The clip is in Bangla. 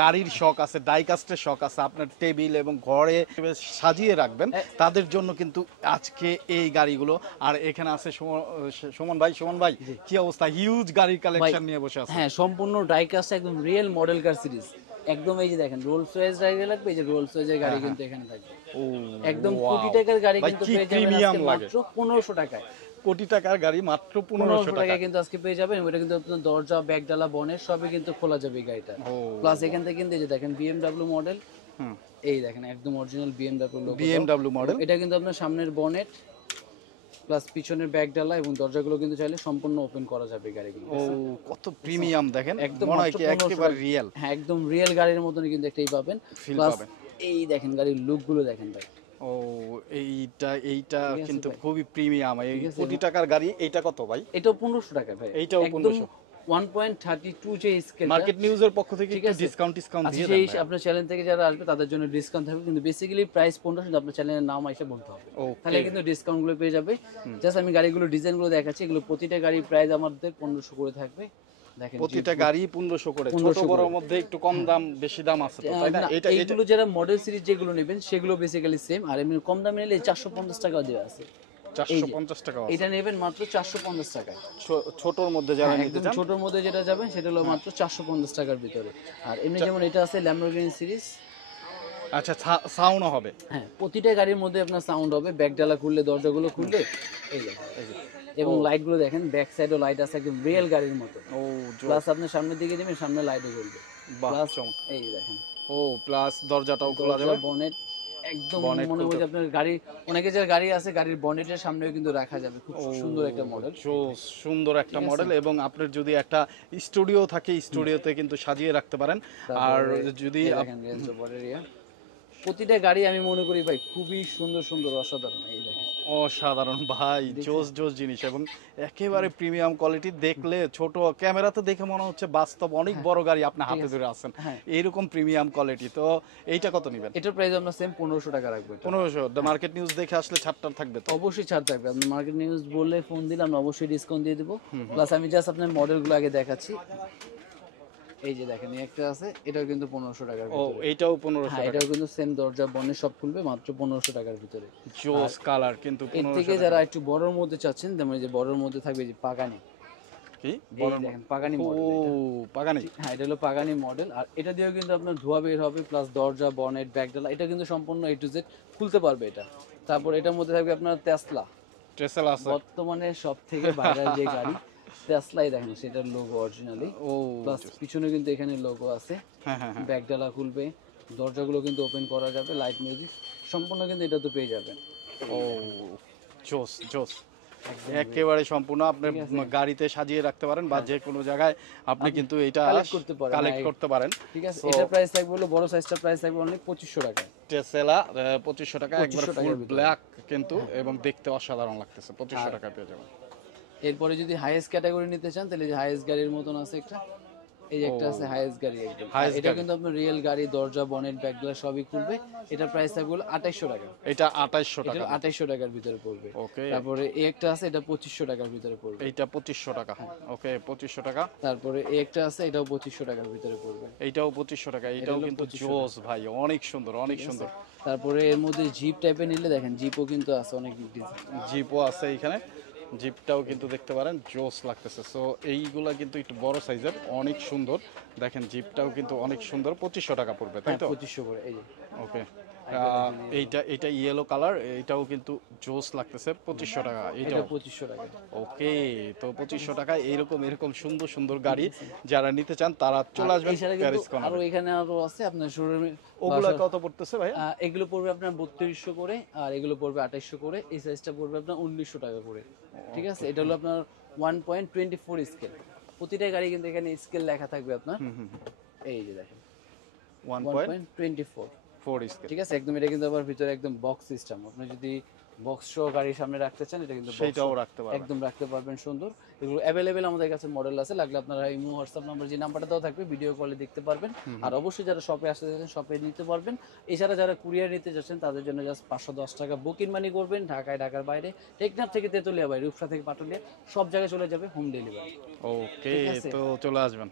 গাড়ির শখ আছে, ডাইকাস্টের শখ আছে, আপনার টেবিল এবং ঘরে সাজিয়ে রাখবেন, তাদের জন্য কিন্তু আজকে এই গাড়িগুলো। আর এখানে আছে সুমন ভাই। সুমন ভাই, কি অবস্থা? হিউজ গাড়ির কালেকশন নিয়ে বসে আছে। হ্যাঁ, সম্পূর্ণ ডাইকাস্ট, একদম রিয়েল মডেল কার সিরিজ। একদম এই যে দেখেন, রোলস রয়েস গাড়ি লাগবে, এই যে রোলস রয়েসের গাড়ি কিন্তু এখানে থাকবে। ও একদম ওয়াও, কোটি টাকার গাড়ি ভাই কিন্তু কি পেয়ে যাবেন প্রিমিয়াম আজকে লাগে। মাত্র 1500 টাকায়। কোটি টাকার গাড়ি মাত্র 1500 টাকা টাকায় কিন্তু আজকে পেয়ে যাবেন। ওটা কিন্তু আপনার দরজা, ব্যাগডালা, বনেট সবই কিন্তু খোলা যাবে এই গাড়িটা। প্লাস এখান থেকে কিন্তু এই যে দেখেন বিএমডব্লিউ মডেল, এই দেখেন একদম original BMW logo, BMW model. এটা কিন্তু আপনার সামনের বনেট প্লাস পিছনের ব্যাগডালা এবং দরজাগুলো কিন্তু চাইলে সম্পূর্ণ ওপেন করা যাবে গাড়িগুলো। ও কত প্রিমিয়াম দেখেন, একদম মনে হয় কি একেবারে রিয়েল। হ্যাঁ, একদম রিয়েল গাড়ির মতনই কিন্তু একটাই পাবেন। ফিল প্লাস পাবেন। এই দেখেন গাড়ির লুকগুলো দেখেন ভাই। ও এইটা কিন্তু খুবই প্রিমিয়াম। এই কোটি টাকার গাড়ি, এইটা কত ভাই? এটাও 1500 টাকা ভাই। এইটাও 1500। 1.32 যে স্কেল, মার্কেট নিউজের পক্ষ থেকে একটু ডিসকাউন্ট দিয়ে দেন। আপনার চ্যানেল থেকে যারা আসবে তাদের জন্য ডিসকাউন্ট থাকবে, কিন্তু বেসিক্যালি প্রাইস 1500, আপনার চ্যানেলের নাম এসে বলতে হবে, তাহলে কিন্তু ডিসকাউন্ট গুলো পেয়ে যাবে। জাস্ট আমি গাড়িগুলো ডিজাইনগুলো দেখাচ্ছি, এগুলো প্রতিটা গাড়ির প্রাইস আমাদের 1500 করে থাকবে। দেখেন প্রতিটা গাড়ি 1500 করে, ছোট বড়র মধ্যে একটু কম দাম বেশি দাম আছে তো, তাই না? এইগুলো যারা মডেল সিরিজ যেগুলো নেবেন সেগুলো বেসিক্যালি সেম, আর এমনি কম দামে নিলে 450 টাকা দেওয়া আছে। 450 টাকা আছে। এটা নেবেন মাত্র 450 টাকায়। ছোটর মধ্যে যারা নিতে চান, ছোটর মধ্যে যেটা যাবেন সেটা হলো মাত্র 450 টাকার ভিতরে। আর এমনি যেমন এটা আছে ল্যাম্বরগিনি সিরিজ। আচ্ছা, সাউন্ডও হবে? হ্যাঁ, প্রতিটা গাড়ির মধ্যে আপনার সাউন্ড হবে, ব্যাগডালা খুললে, দরজাগুলো খুললে এই দেখেন, এবং লাইটগুলো দেখেন, ব্যাক সাইডও লাইট আছে একদম রিয়েল গাড়ির মতো। ও প্লাস আপনি সামনের দিকে নেবেন, সামনে লাইটও জ্বলবে। প্লাস এই দেখেন, ও প্লাস দরজাটাও খোলা যাবে, বনেট একদম মনে হয় আপনার গাড়ি, অনেকে যার গাড়ি আছে গাড়ির বনেটের সামনেও কিন্তু রাখা যাবে। খুব সুন্দর একটা মডেল, সুন্দর একটা মডেল। এবং আপনার যদি একটা স্টুডিও থাকে, স্টুডিওতে কিন্তু সাজিয়ে রাখতে পারেন। আর যদি প্রতিটা গাড়ি আমি মনে করি ভাই খুবই সুন্দর সুন্দর, অসাধারণ। এই দেখেন, অসাধারণ ভাই, জোস জোস জিনিস এবং একেবারে প্রিমিয়াম কোয়ালিটি। দেখলে ছোট ক্যামেরাতে দেখে মনে হচ্ছে বাস্তব অনেক বড় গাড়ি আপনার হাতে ধরে আছেন, এইরকম প্রিমিয়াম কোয়ালিটি। তো এইটা কত নেবেন? এটার প্রাইস আমরা সেম 1500 টাকা রাখবো। 1500। মার্কেট নিউজ দেখে আসলে ছাড়টা থাকবে তো? অবশ্যই ছাড় থাকবে। আপনি মার্কেট নিউজ বললে, ফোন দিলে আমরা অবশ্যই ডিসকাউন্ট দিয়ে দেবো। প্লাস আমি জাস্ট আপনার মডেলগুলো আগে দেখাচ্ছি। এই যে দেখেন, একটা আছে, এটাও কিন্তু 1500 টাকার ভিতরে। ও এইটাও 1500 টাকা? এটাও কিন্তু সেম দরজা, বনেট সব খুলবে, মাত্র 1500 টাকার ভিতরে। জোস কালার কিন্তু। এর থেকে যারা একটু বড়র মধ্যে চাচ্ছেন, যেমন এই যে বড়র মধ্যে থাকবে যে পাগানি, কি বড় দেখেন পাগানি মডেল। ও পাগানি, হ্যাঁ, এটা হলো পাগানি মডেল। আর এটা দিয়েও কিন্তু আপনার ধোয়া বের হবে, প্লাস দরজা, বনেট, ব্যাগডালা এটা কিন্তু সম্পূর্ণ A to Z খুলতে পারবে এটা। তারপর এটার মধ্যে থাকবে আপনার টেসলা আছে, বর্তমানে সবথেকে ভাইরাল যে গাড়ি টেসলাই, দেখেন সেটার লোগো অরিজিনালি। ও প্লাস পিছনে কিন্তু এখানে লোগো আছে। ব্যাগডালা খুলবে, দরজাগুলো কিন্তু ওপেন করা যাবে, লাইট মিউজিক সম্পূর্ণ কিন্তু এটা তো পেয়ে যাবেন। ও জোস জোস, একেবারে সম্পূর্ণ আপনি গাড়িতে সাজিয়ে রাখতে পারেন, বা যে কোনো জায়গায় আপনি কিন্তু এটা কালেক্ট করতে পারেন। ঠিক আছে, এটা প্রাইস থাকবে হলো, বড় সাইজটা প্রাইস থাকবে অনলি 2500 টাকা। টেসলা 2500 টাকা, একবার ফুল ব্ল্যাক কিন্তু, এবং দেখতে অসাধারণ লাগতেছে। 2500 টাকা পেয়ে যাবেন। এরপরে যদি হাইয়েস্ট ক্যাটাগরি নিতে চান, তাহলে যে হাইয়েস্ট গাড়ির মতন আছে একটা, এই যে একটা আছে হাইয়েস্ট গাড়ি একদম। এটা কিন্তু আপনার রিয়েল গাড়ি, দরজা, বনেট, ব্যাগগুলো সবই খুলবে। এটা প্রাইস থাকবে হলো 2800 টাকা। এটা 2800 টাকা, 2800 টাকার ভিতরে পড়বে। ওকে। তারপরে এই একটা আছে, এটা 2500 টাকার ভিতরে পড়বে। এইটা 2500 টাকা, ওকে 2500 টাকা। তারপরে এই একটা আছে, এটাও 2500 টাকার ভিতরে পড়বে। এইটাও 2500 টাকা, এটাও কিন্তু জোস ভাই, অনেক সুন্দর, অনেক সুন্দর। তারপরে এর মধ্যে জিপ টাইপের নিলে দেখেন, জিপও কিন্তু আছে, অনেক জিপও আছে এখানে, জিপটাও কিন্তু দেখতে পারেন, জোস লাগতেছে। সো এইগুলা কিন্তু একটু বড় সাইজের, অনেক সুন্দর। দেখেন জিপটাও কিন্তু অনেক সুন্দর। 2500 টাকা পড়বে, তাই তো? 2500 করে, এই যে ওকে। এইটা ইয়েলো কালার, এইটাও কিন্তু জোস লাগতেছে। 2500 টাকা, এইটাও 2500 টাকা। ওকে। তো 2500 টাকা এরকম সুন্দর সুন্দর গাড়ি যারা নিতে চান তারা চলে আসবেন প্যারিস কর্নারে। আর এখানে আরো আছে আপনার শোরুমে। ওগুলা কত পড়তেছে ভাই? এগুলো পড়বে আপনার 3200 করে, আর এগুলো পড়বে 2800 করে। এই সাইজটা পড়বে আপনার 1900 টাকা করে। ঠিক আছে, এটা হলো আপনার 1.24 স্কেল। প্রতিটা গাড়ি কিন্তু এখানে স্কেল লেখা থাকবে আপনার। এই যে দেখেন 1.24 স্কেল। ঠিক আছে, একদম এটা কিন্তু আবার ভিতরে একদম বক্স সিস্টেম। আপনি যদি বক্স সহ গাড়ির সামনে রাখতে চান, এটা কিন্তু সেটাও রাখতে পারবেন, একদম রাখতে পারবেন সুন্দর। এগুলো অ্যাভেলেবেল আমাদের কাছে মডেল আছে, লাগলে আপনারা ইমো, হোয়াটসঅ্যাপ নাম্বার, যে নাম্বারটা দেওয়া থাকবে, ভিডিও কলে দেখতে পারবেন। আর অবশ্যই যারা শপে আসতে চাচ্ছেন শপে নিতে পারবেন। এছাড়া যারা কুরিয়ার নিতে যাচ্ছেন তাদের জন্য জাস্ট 510 টাকা বুকিং মানি করবেন। ঢাকায়, ঢাকার বাইরে, টেকনাফ থেকে তেতুলিয়া, বাইরে রূপসা থেকে পাটুলিয়া, সব জায়গায় চলে যাবে হোম ডেলিভারি। ওকে, তো চলে আসবেন।